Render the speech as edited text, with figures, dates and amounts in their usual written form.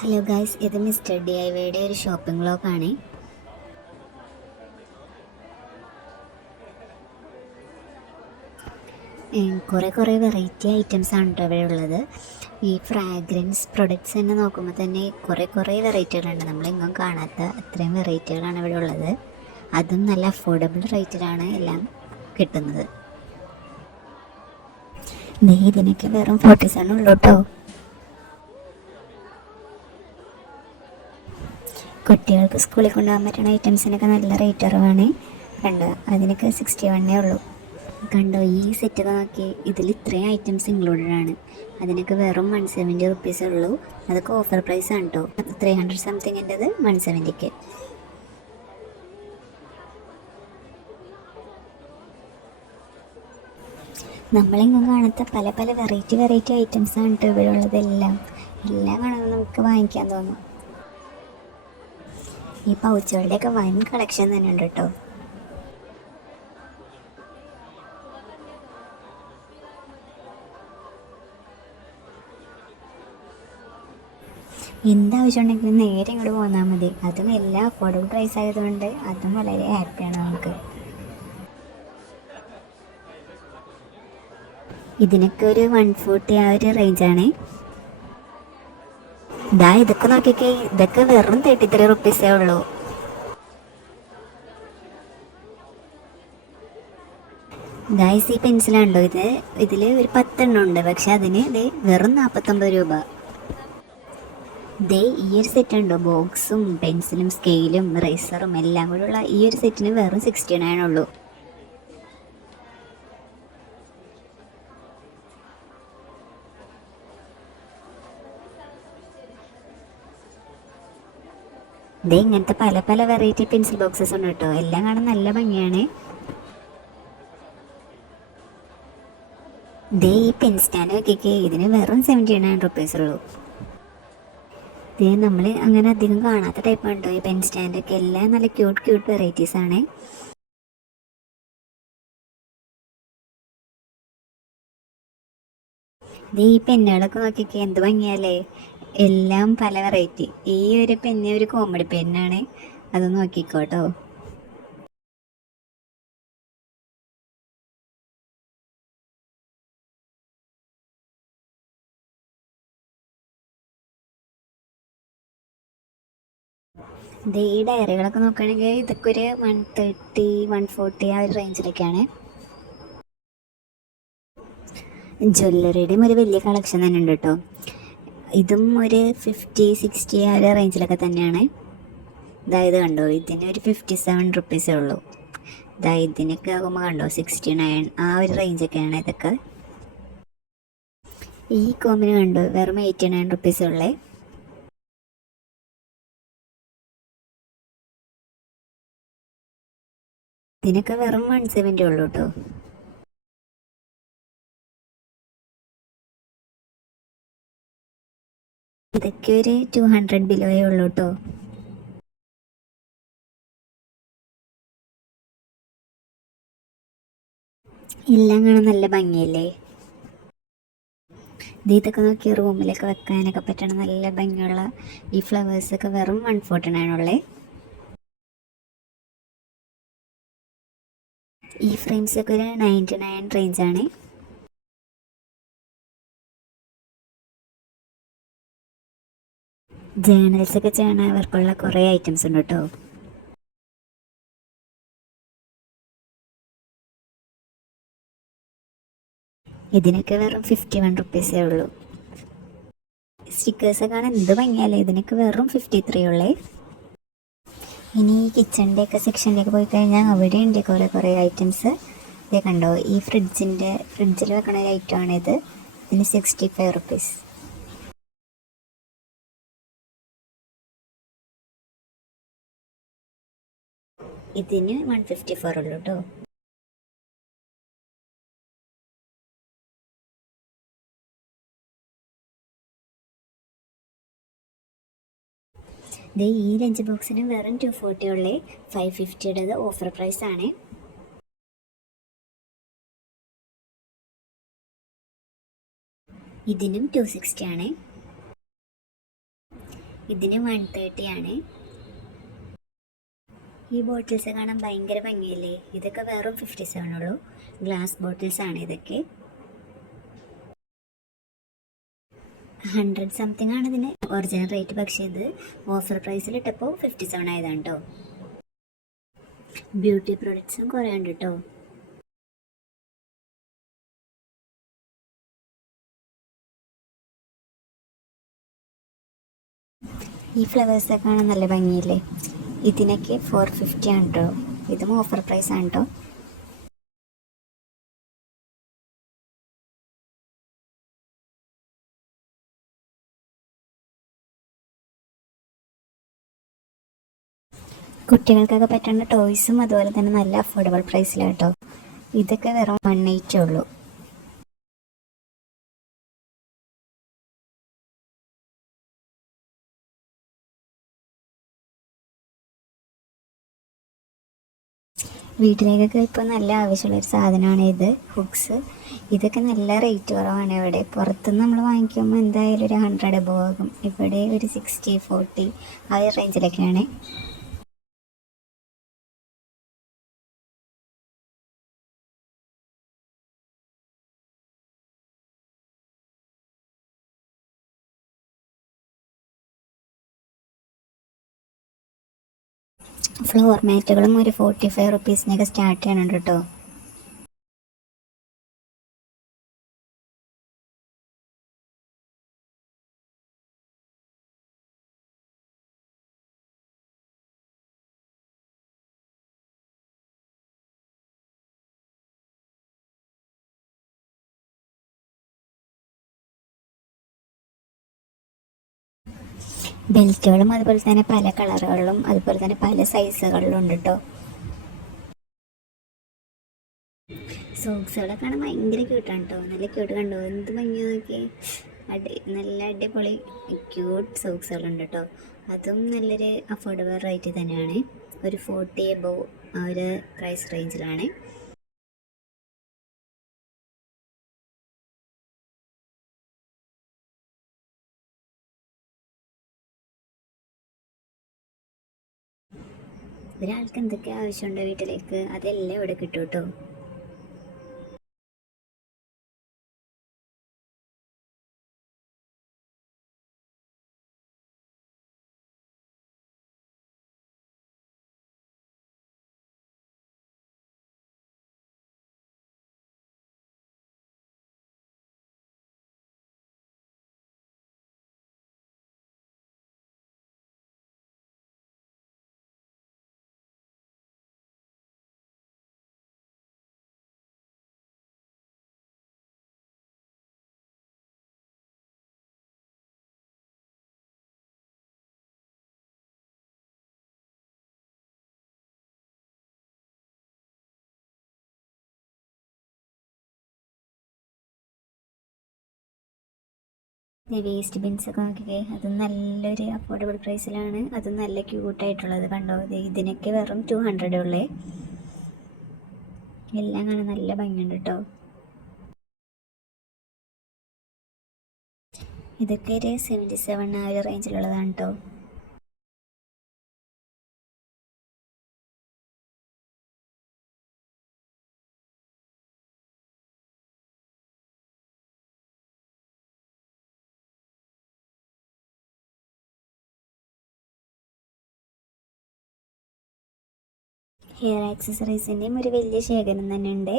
Hello guys, ഇത് mister D I വൈയുടെ ഒരു ഷോപ്പിംഗ് വ്ളോഗാണ്. കുറേ വെറൈറ്റി ഐറ്റംസ് ആണ് കേട്ടോ ഇവിടെ ഉള്ളത്. ഈ ഫ്രാഗ്രൻസ് പ്രൊഡക്ട്സ് തന്നെ നോക്കുമ്പോൾ തന്നെ കുറേ വെറൈറ്റികളുണ്ട്. നമ്മളെങ്ങും കാണാത്ത അത്രയും വെറൈറ്റികളാണ് ഇവിടെ ഉള്ളത്. അതും നല്ല അഫോർഡബിൾ റേറ്റിലാണ് എല്ലാം കിട്ടുന്നത്. ഇതിനൊക്കെ വെറും 47 ഉള്ളൂ കേട്ടോ. കുട്ടികൾക്ക് സ്കൂളിൽ കൊണ്ടുപോകാൻ പറ്റുന്ന ഐറ്റംസിനൊക്കെ നല്ല റേറ്റ് കുറവാണ്. കണ്ടോ, അതിനൊക്കെ 61 ഉള്ളൂ. കണ്ടോ, ഈ സെറ്റ് നോക്കി, ഇതിൽ ഇത്രയും ഐറ്റംസ് ഇൻക്ലൂഡഡ് ആണ്. അതിനൊക്കെ വെറും 170 റുപ്പീസ് ഉള്ളൂ. അതൊക്കെ ഓഫർ പ്രൈസ് ആണ് കേട്ടോ. 300 സംതിങ്ങിൻ്റെത് 170ക്ക്. നമ്മളെങ്ങും കാണാത്ത പല വെറൈറ്റി ഐറ്റംസ് ആണ് കേട്ടോ ഇവിടെ ഉള്ളതെല്ലാം. എല്ലാം കാണുമ്പോൾ നമുക്ക് വാങ്ങിക്കാൻ തോന്നും. ഈ പൗച്ചുകളുടെയൊക്കെ വൻ കളക്ഷൻ തന്നെ ഉണ്ട് കേട്ടോ. എന്താവശ്യം ഉണ്ടെങ്കിലും നേരെ ഇങ്ങോട്ട് പോന്നാൽ മതി. അതും എല്ലാം അഫോർഡബിൾ പ്രൈസ് ആയതുകൊണ്ട് അതും വളരെ ഹാപ്പിയാണ് നമുക്ക്. ഇതിനൊക്കെ ഒരു 140 ആ ഒരു റേഞ്ചാണ്. ഇതൊക്കെ നോക്കിക്കേ, ഇതൊക്കെ വെറും 33 റുപ്പീസേ ഉള്ളൂ. ഗായ്സ്, ഈ പെൻസിലാണല്ലോ ഇതിൽ ഒരു 10 എണ്ണം ഉണ്ട്. പക്ഷെ അതിന് വെറും 49 രൂപ. ഈ ഒരു സെറ്റ് ഉണ്ടോ, ബോക്സും പെൻസിലും സ്കെയിലും റേസറും എല്ലാം കൂടെ ഉള്ള ഈ ഒരു സെറ്റിന് വെറും 69 ഉള്ളൂ. ഇങ്ങനത്തെ പല വെറൈറ്റി പെൻസിൽ ബോക്സസ് ഉണ്ട് കേട്ടോ. എല്ലാം കാണാൻ നല്ല ഭംഗിയാണ്. ഈ പെൻ സ്റ്റാൻഡ് നോക്കിക്കേ, ഇതിന് വെറും 79 റുപ്പീസ് ഉള്ളൂ. നമ്മൾ അങ്ങനെ അധികം കാണാത്ത ടൈപ്പ് ഉണ്ടോ ഈ പെൻ സ്റ്റാൻഡൊക്കെ. എല്ലാം നല്ല ക്യൂട്ട് വെറൈറ്റീസ് ആണ്. ഈ പെന്നുകളൊക്കെ നോക്കിക്കേ, എന്ത് ഭംഗിയല്ലേ. എല്ലാം പല വെറൈറ്റി. ഈ ഒരു പെന്ന് ഒരു കോമഡി പെന്നാണ്, അത് നോക്കിക്കോട്ടോ. ഈ ഡയറികളൊക്കെ നോക്കുകയാണെങ്കിൽ ഇതൊക്കെ ഒരു 130 140 ആ ഒരു റേഞ്ചിലൊക്കെയാണ്. ജ്വല്ലറിയുടെയും ഒരു വലിയ കളക്ഷൻ തന്നെ ഉണ്ട് കേട്ടോ. ഇതും ഒരു 50-60 ആ ഒരു റേഞ്ചിലൊക്കെ തന്നെയാണ്. കണ്ടോ, ഇതിന് ഒരു 57 റുപ്പീസേ ഉള്ളൂ. ഇതിനൊക്കെ ആകുമ്പോൾ കണ്ടോ 69 ആ ഒരു റേഞ്ചൊക്കെയാണ് ഇതൊക്കെ. ഈ കോമ്പിന് കണ്ടോ വെറും 89 റുപ്പീസേ ഉള്ളേ. ഇതിനൊക്കെ വെറും 170 ഉള്ളൂ കേട്ടോ. ഇതൊക്കെ ഒരു 200 ബിലോയേ ഉള്ളൂ കേട്ടോ. എല്ലാം കാണാൻ നല്ല ഭംഗിയല്ലേ. ഇതൊക്കെ നോക്കി റൂമിലൊക്കെ വെക്കാനൊക്കെ പറ്റണ നല്ല ഭംഗിയുള്ള ഈ ഫ്ലവേഴ്സൊക്കെ വെറും 149 ഉള്ളേ. ഈ ഫ്രെയിംസൊക്കെ ഒരു 99 റേഞ്ചാണ്. ജേണൽസൊക്കെ ചെയ്യണവർക്കുള്ള കുറേ ഐറ്റംസ് ഉണ്ട് കേട്ടോ. ഇതിനൊക്കെ വെറും 51 റുപ്പീസേ ഉള്ളൂ. സ്റ്റിക്കേഴ്സൊക്കെ കാണാൻ എന്ത് ഭംഗിയല്ലേ. ഇതിനൊക്കെ വെറും 53 ഉള്ളേ. ഇനി ഈ കിച്ചണിൻ്റെയൊക്കെ സെക്ഷനിലേക്ക് പോയി കഴിഞ്ഞാൽ അവിടെ ഉണ്ട് കുറേ ഐറ്റംസ്. കണ്ടോ, ഈ ഫ്രിഡ്ജിൽ വെക്കണ ഒരു ഐറ്റമാണിത്. ഇതിന് 65 റുപ്പീസ്. ഇതിന് 154 ഉള്ളൂ കേട്ടോ. ഈ ലഞ്ച് ബോക്സിന് വെറും 240 ഉള്ളേ. 550 ഓഫർ പ്രൈസ് ആണ്. ഇതിനും 260 ആണ്. ഇതിന് 130 ആണ്. ഈ ബോട്ടിൽസ് കാണാൻ ഭയങ്കര ഭംഗിയല്ലേ. ഇതൊക്കെ വെറും 57 ഉള്ളൂ. ഗ്ലാസ് ബോട്ടിൽസ് ആണ് ഇതൊക്കെ. 100 സംതിങ് ആണ് ഇതിന് ഒറിജിനൽ റേറ്റ്. പക്ഷേ ഇത് ഓഫർ പ്രൈസിൽ ഇട്ടപ്പോൾ 57 ആയതാണ് കേട്ടോ. ബ്യൂട്ടി പ്രൊഡക്ട്സും കുറേ ഉണ്ട് കേട്ടോ. ഈ ഫ്ലവേഴ്സൊക്കെ കാണാൻ നല്ല ഭംഗിയില്ലേ. ഇതിനൊക്കെ 450 ആണ് കേട്ടോ. ഇതും ഓഫർ പ്രൈസ് ആണ് കേട്ടോ. കുട്ടികൾക്കൊക്കെ പറ്റുന്ന ടോയ്സും അതുപോലെ തന്നെ നല്ല അഫോർഡബിൾ പ്രൈസിലാണ് കേട്ടോ. ഇതൊക്കെ വെറും 180 ഉള്ളൂ. വീട്ടിലേക്കൊക്കെ ഇപ്പോൾ നല്ല ആവശ്യമുള്ളൊരു സാധനമാണ് ഇത്, ഹുക്സ്. ഇതൊക്കെ നല്ല റേറ്റ് കുറവാണ് ഇവിടെ. പുറത്തുനിന്ന് നമ്മൾ വാങ്ങിക്കുമ്പോൾ എന്തായാലും ഒരു 100 എബോവ് ആകും. ഇവിടെ ഒരു 60, 40 ആ ഒരു റേഞ്ചിലൊക്കെയാണ്. ഫ്ലോർ മാറ്റുകളും ഒരു 45 റുപ്പീസിനൊക്കെ സ്റ്റാർട്ട് ചെയ്യണുണ്ട് കേട്ടോ. ബെൽറ്റുകളും അതുപോലെ തന്നെ പല കളറുകളിലും അതുപോലെ തന്നെ പല സൈസുകളിലും ഉണ്ട് കേട്ടോ. സോക്സുകളൊക്കെ കാണാൻ ഭയങ്കര ക്യൂട്ടാണ് കേട്ടോ. നല്ല ക്യൂട്ട് കണ്ടോ, എന്ത് ഭംഗി നോക്കി. നല്ല അടിപൊളി ക്യൂട്ട് സോക്സുകളുണ്ട് കേട്ടോ. അതും നല്ലൊരു അഫോർഡബിൾ റേറ്റ് തന്നെയാണ്. ഒരു 40 എബോവ് ആ ഒരു പ്രൈസ് റേഞ്ചിലാണ്. ഒരാൾക്ക് എന്തൊക്കെ ആവശ്യമുണ്ടോ വീട്ടിലേക്ക് അതെല്ലാം ഇവിടെ കിട്ടും കേട്ടോ. വേസ്റ്റ് ബിൻസ് ഒക്കെ നോക്കിക്കേ, അതും നല്ലൊരു അഫോർഡബിൾ പ്രൈസിലാണ്. അതും നല്ല ക്യൂട്ടായിട്ടുള്ളത് കണ്ടോ. ഇതിനൊക്കെ വെറും 200 ഉള്ളേ. എല്ലാം കാണാൻ നല്ല ഭംഗിയുണ്ട് കേട്ടോ. ഇതൊക്കെ ഒരു 77 ആ ഒരു റേഞ്ചിലുള്ളതാണ് കേട്ടോ. ഹെയർ ആക്സസറീസിൻ്റെയും ഒരു വലിയ ശേഖരം തന്നെ ഉണ്ട്.